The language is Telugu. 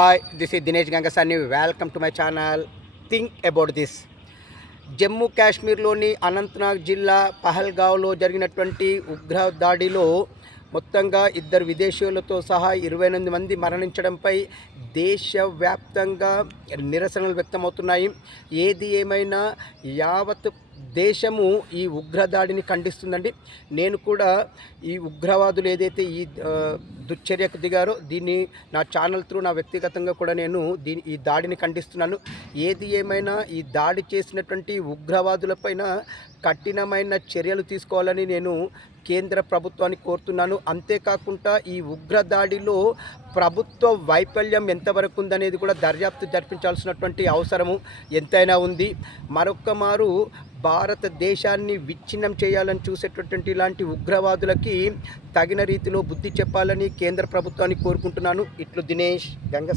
Hi, this is Dinesh Gangasani. Welcome to my channel think about this. Jammu కాశ్మీర్లోని అనంతనాగ్ జిల్లా పహల్గావ్లో జరిగినటువంటి ఉగ్ర దాడిలో మొత్తంగా 2 విదేశీయులతో సహా 28 మంది మరణించడంపై దేశవ్యాప్తంగా నిరసనలు వ్యక్తమవుతున్నాయి. ఏది ఏమైనా యావత్ దేశము ఈ ఉగ్రదాడిని ఖండిస్తుందండి. నేను కూడా ఈ ఉగ్రవాదులు ఏదైతే ఈ దుశ్చర్యకు దిగారో దీన్ని నా ఛానల్ త్రూ నా వ్యక్తిగతంగా కూడా నేను ఈ దాడిని ఖండిస్తున్నాను. ఏది ఏమైనా ఈ దాడి చేసినటువంటి ఉగ్రవాదులపైన కఠినమైన చర్యలు తీసుకోవాలని నేను కేంద్ర ప్రభుత్వాన్ని కోరుతున్నాను. అంతేకాకుండా ఈ ఉగ్రదాడిలో ప్రభుత్వ వైఫల్యం ఎంతవరకు ఉందనేది కూడా దర్యాప్తు జరిపించాల్సినటువంటి అవసరము ఎంతైనా ఉంది. మరొక్క మారు భారతదేశాన్ని విచ్ఛిన్నం చేయాలని చూసేటటువంటి ఇలాంటి ఉగ్రవాదులకి తగిన రీతిలో బుద్ధి చెప్పాలని కేంద్ర ప్రభుత్వాన్ని కోరుకుంటున్నాను. ఇట్లు దినేష్ గంగ.